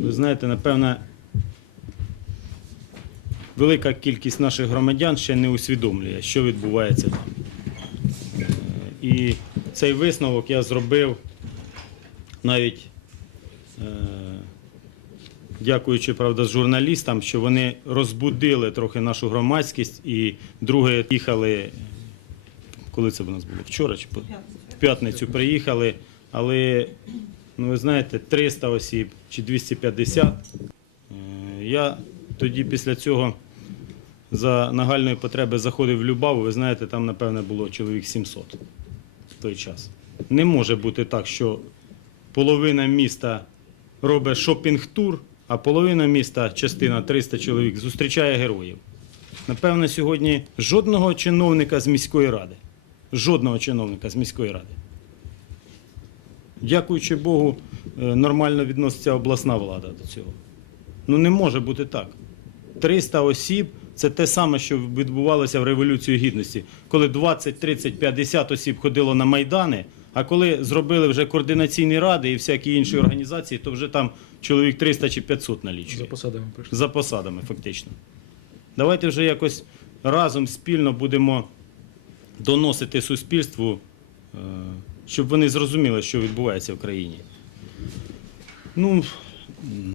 ви знаєте, напевно, велика кількість наших громадян ще не усвідомлює, що відбувається там. Е, І цей висновок я зробив навіть е, дякуючи, правда, журналістам, що вони розбудили трохи нашу громадськість і друге їхали, коли це в нас було? Вчора чи в п'ятницю приїхали, але ну, ви знаєте, 300 осіб чи 250. Е, Я тоді після цього за нагальної потреби заходив в Любаву, ви знаєте, там, напевне, було чоловік 700 в той час. Не може бути так, що половина міста робить шопінг-тур, а половина міста, частина 300 чоловік, зустрічає героїв. Напевно, сьогодні жодного чиновника з міської ради. Жодного чиновника з міської ради. Дякуючи Богу, е, нормально відноситься обласна влада до цього. Ну не може бути так. 300 осіб це те саме, що відбувалося в Революції Гідності, коли 20, 30, 50 осіб ходило на майдани. А коли зробили вже координаційні ради і всякі інші організації, то вже там чоловік 300 чи 500 налічує. За посадами прийшли. За посадами, фактично. Давайте вже якось разом спільно будемо доносити суспільству, е, щоб вони зрозуміли, що відбувається в країні. Ну,